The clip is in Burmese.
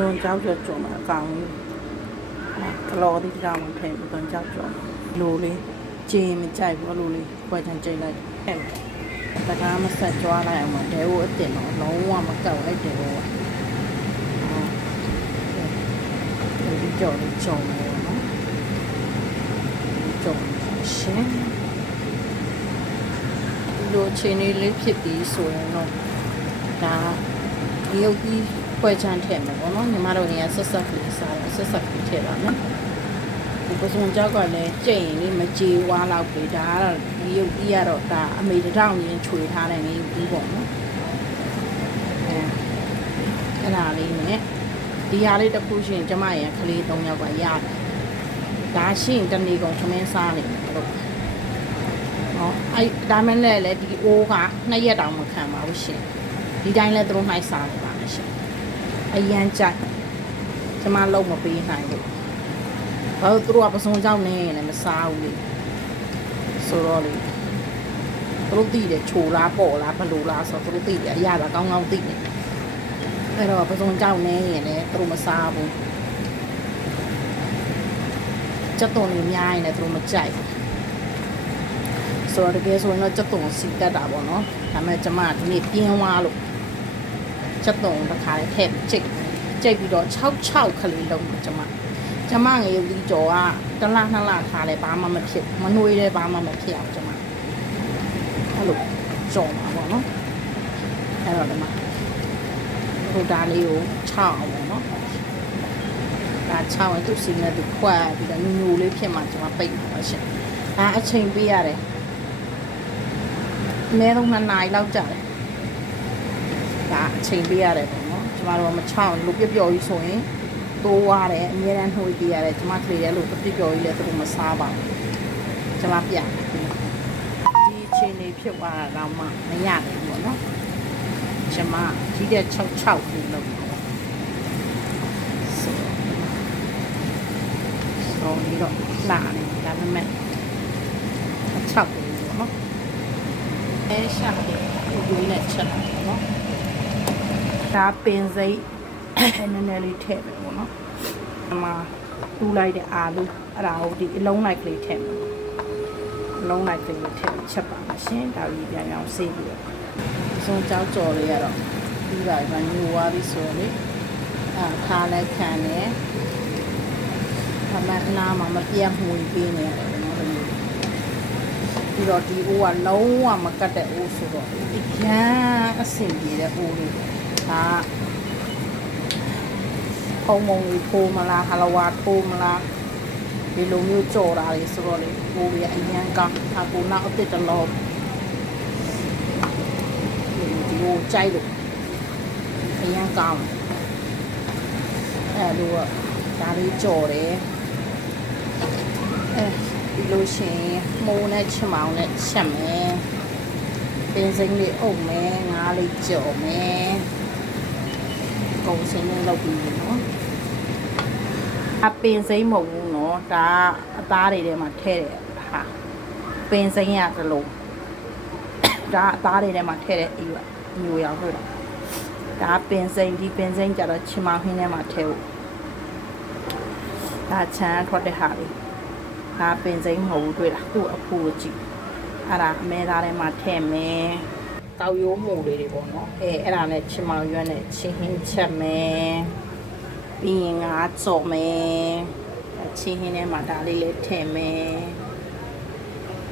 ဆုံးကြောက်ကြုံမှာအကောင်ကလော်ဒီတောင်ထဲပန်းကြောက်ကြုံလိုလေးဂျင်းမကြိုက်ဘူးလိုလေးခွဲချင်ကြိတ်လိုက်အဲ့တကားမဆက်ကြွားလိုက်အောင်မတဲဘူးအတင်တော့လုံးဝမကောက်လိုက်တယ်ဘောဒီကြော်လေးကြုံတယ်နော်ကြုံရှင်လိုချင်းလေးဖြစ်ပြီးဆိုရင်တော့ဒါရုပ်ကြီးခွဲချမ်းထည့်မယ်ပေါ့နော်ညီမတို့နေရာဆက်ဆက်ကလေးစားဆက်ဆက်ကလေးထည့်ပါမယ်ဒီပစုံကြောက်ကလည်းကြိတ်ရင်လေးမကြေဝါလောက်ပြီဒါကတော့ဒီရုပ်ကြီးကတော့ဒါအမေတောင်ရင်ခြွေထားတဲ့နေရုပ်ကြီးပေါ့နော်အဲ့ဒါလေးနဲ့ဒီဟာလေးတစ်ခုရှင်ကျမရဲ့ကလေး3ယောက်ကရတယ်ဒါရှိရင်တနေ့ကုန်သမင်းစားနေတယ်တို့နော်အဲ့ဒါမှလည်းဒီအိုးက2ရက်တောင်မခံပါဘူးရှင်ဒီတိုင်းလဲသူတို့နှိုက်စားနေပါမယ်ရှင်အရန်ကြိုက်ကျမလုံးမပေးနိုင်ဘူးဘာလို့သူတို့ကပစုံကြောက်နေရင်လည်းမစားဘူးလေဆိုတော့လေသူတို့သိတယ်ချိုလားပေါ့လားဘလို့လားဆိုတော့သူတို့သိတယ်အရာကကောင်းကောင်းသိတယ်အဲ့တော့ပစုံကြောက်နေရင်လည်းသူတို့မစားဘူးစက်တုံနေများရင်လည်းသူတို့မကြိုက်ဘူးဆိုတော့တကယ်ဆိုရင်တော့စက်တုံစီတက်တာပေါ့နော်ဒါပေမဲ့ကျမဒီနေ့ပြင်းသွားလို့စက်တုံတစ်ခါလေးထည့်ကြိတ်ပြီးတော့6ခလေးလုံးကျမငရုတ်ကြီးကြော်က1လ2လထားလဲဘာမှမဖြစ်မနှွေးလဲဘာမှမဖြစ်အောင်ကျမအဲ့လိုကြော်မှာပေါ့နော်အဲ့တော့ဒီမှာဟိုဒါလေးကို6အောင်ပေါ့နော်ဒါ6ရင်သူ့စီနဲ့သူခွက်ပြီးတော့ညိုလေးဖြစ်မှကျမပိတ်မှာပါရှင်ဒါအချိန်ပေးရတယ်အနည်းဆုံး2နာရီလောက်ကြာတယ်ဒါအချိန်ပေးရတယ်ပေါ့နော်ကျမတို့မချောင်းလို့ပျော်ကြီးဆိုရင်တိုးရတယ်အများအားနှွေးပေးရတယ်ကျမကလေးရဲ့လို့ပျော်ကြီးလည်းသူတို့မစားပါဘူးကျမပြဒီအချိန်လေးဖြစ်သွားတာတော့မှမရတယ်ပေါ့နော်ကျမကြီးတဲ့6ပြီးလို့ဆိုဒီတော့လာနေဒါပေမဲ့6ပြီးပေါ့နော်အဲရှာတယ်ဒီနဲ့ချက်တာပေါ့နော်ဒါပင်စိတ်နည်းနည်းလေးထည့်မယ်ပေါ့နော်အမတူးလိုက်တဲ့အာလူအဲ့ဒါကိုဒီအလုံးလိုက်ကလေးထည့်မယ်အလုံးလိုက်ကလေးထည့်ချက်ပါမရှင်ဒါပြီးပြန်အောင်ဆေးပြီးတော့စုံကြောက်ကြော်လေးရတော့ပြီးပါပြီညိုသွားပြီဆိုရင်ခါလိုက်ခံတယ်အမကနာမှာမပြတ်မှုပေးနေရတယ်နော်ပြီးတော့ဒီအိုးကလုံးဝမကတ်တဲ့အိုးဆိုတော့ရမ်းအဆင်ပြေတဲ့အိုးလေးဒါဖုံမုံလေးထိုးမလားဟလဝါထိုးမလားဒီလိုမျိုးကြော်တာလေဆိုတော့လေအိုးလေးအရန်ကအခုနောက်အစ်တလောဒီလိုကြိုက်လို့အရန်ကောင်းအဲ့လိုဒါလေးကြော်တယ်ဒီလိုရှင်မိုးနဲ့ချမောင်နဲ့ချက်မယ်ပင်စိမ်းလေးအုပ်မယ်ငါးလေးကြော်မယ်ကုံစင်းလေးလုပ်ပြီးနော်အပင်စိမ်းမဟုတ်ဘူးနော်ဒါအသားတွေထဲမှာထည့်တယ်ဟာပင်စိမ်းရတလို့ဒါအသားတွေထဲမှာထည့်တဲ့အေးပါညိုရောင်တွေ့တာဒါပင်စိမ်းဒီပင်စိမ်းကြတော့ချမောင်ဟင်းထဲမှာထည့်ဖို့ဒါချမ်းထွက်တဲ့ဟာလေးဒါပင်စိမ်းမဟုတ်ဘူးတွေ့လားသူ့အဖူကိုကြည့်အဲ့ဒါအမဲသားထဲမှာထည့်မယ်တောက်ရိုးမှုလေးတွေပေါ့နော်အဲ့ဒါနဲ့ချမောင်ရွက်နဲ့ချင်းဟင်းချက်မယ်ပြီးရင်ငါကြော်မယ်ချင်းဟင်းထဲမှာဒါလေးလေးထည့်မယ်